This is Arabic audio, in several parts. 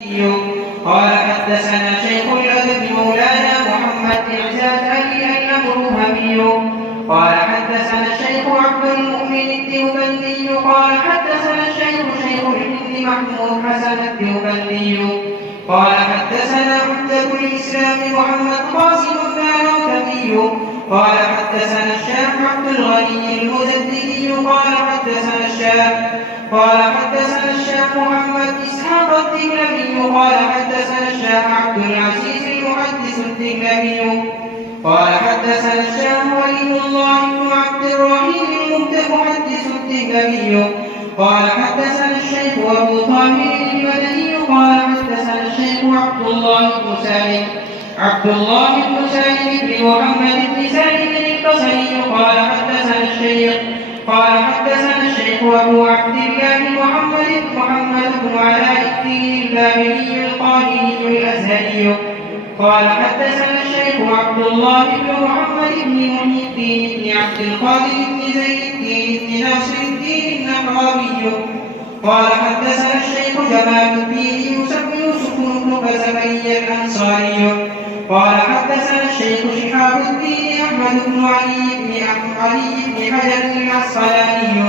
قال حدثنا شيخ الأدب مولانا محمد إعزاز علي المرهبي قال حدثنا الشيخ عبد المؤمن الديوبندي قال حدثنا الشيخ شيخ الهند محمود حسن الديوبندي قال حدثنا عمدة الإسلام محمد قاسم النانوتبي قال حدثنا الشيخ عبد الغني المزدي قال حدثنا الشيخ محمد إسحاق الدهلبي قال حدثنا الشيخ عبد العزيز المحدث الدهلبي قال حدثنا الشيخ ولي الله بن عبد الرحيم المحدث الدهلبي قال حدثنا الشيخ أبو طاهر المدني قال حدثنا الشيخ عبد الله بن سالم بن محمد بن سالم البصري قال حدثنا الشيخ أبو عبد الله محمد بن علاء الدين البابلي القانوني الأزهري قال حدثنا الشيخ عبد الله بن محمد بن محي الدين بن عبد القادر بن زين الدين بن ناصر الدين النحراوي قال حدثنا الشيخ جمال الدين يوسف بن زكريا الأنصاري قال حدثنا الشيخ شهاب الدين أحمد بن علي بن حجر العسقلاني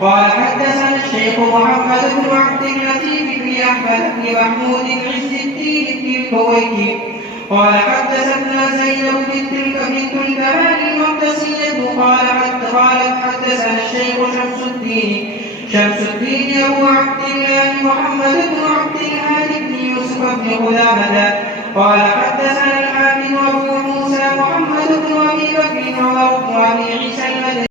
قال حدثنا الشيخ محمد بن عبد اللطيف بن أحمد بن محمود عز الدين بن الكويت قال حدثنا زينب بنت الكمال المقدسية قالت حدثنا الشيخ شمس الدين أبو عبد الله محمد بن عبد الهادي بن يوسف بن قدامة قال حدثنا الحافظ أبو موسى محمد بن أبي بكر عمر بن أبي عيسى